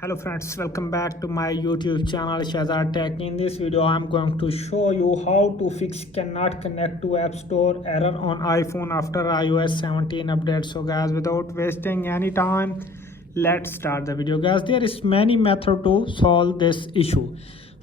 Hello friends, welcome back to my YouTube channel Shazad Tech. In this video I'm going to show you how to fix cannot connect to App Store error on iPhone after iOS 17 update. So guys, without wasting any time, let's start the video. Guys, there is many method to solve this issue.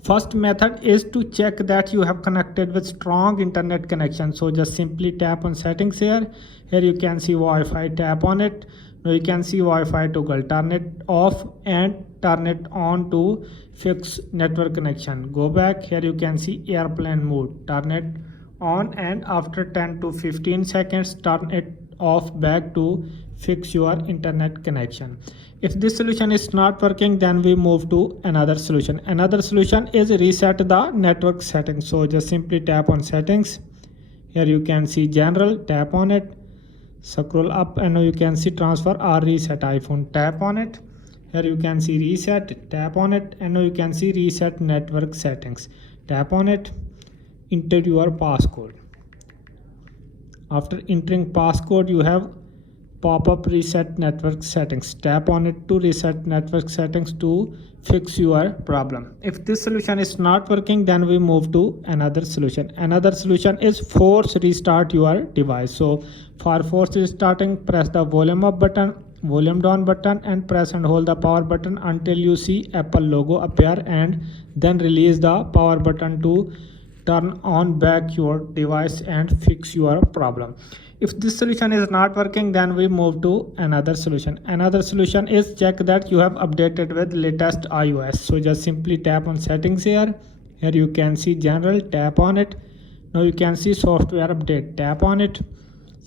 First method is to check that you have connected with strong internet connection. So just simply tap on settings here. Here you can see Wi-Fi, tap on it. Now you can see Wi-Fi toggle, turn it off and turn it on to fix network connection. Go back, here you can see airplane mode, turn it on and after 10 to 15 seconds turn it off back to fix your internet connection. If this solution is not working, then we move to another solution. Another solution is reset the network settings. So just simply tap on settings. Here you can see general, tap on it. Scroll up and now you can see transfer or reset iPhone, tap on it. Here you can see reset, tap on it, and now you can see reset network settings, tap on it. Enter your passcode. After entering passcode, you have pop-up reset network settings, tap on it to reset network settings to fix your problem. If this solution is not working, then we move to another solution. Another solution is force restart your device. So for force restarting, press the volume up button, volume down button, and press and hold the power button until you see Apple logo appear, and then release the power button to turn on back your device and fix your problem. If this solution is not working, then we move to another solution. Another solution is check that you have updated with latest iOS. So just simply tap on settings here. Here you can see general, tap on it. Now you can see software update, tap on it.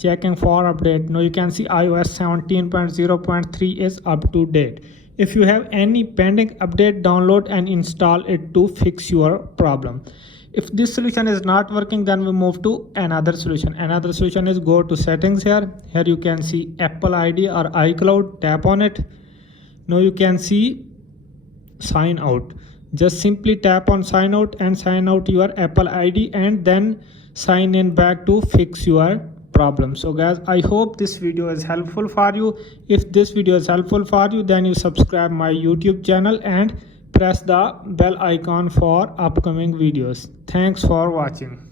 Checking for update. Now you can see iOS 17.0.3 is up to date. If you have any pending update, download and install it to fix your problem. If this solution is not working, then we move to another solution. Another solution is go to settings here. Here you can see Apple ID or iCloud, tap on it. Now you can see sign out. Just simply tap on sign out and sign out your Apple ID and then sign in back to fix your problem. So guys, I hope this video is helpful for you. If this video is helpful for you, then you subscribe my YouTube channel and press the bell icon for upcoming videos. Thanks for watching.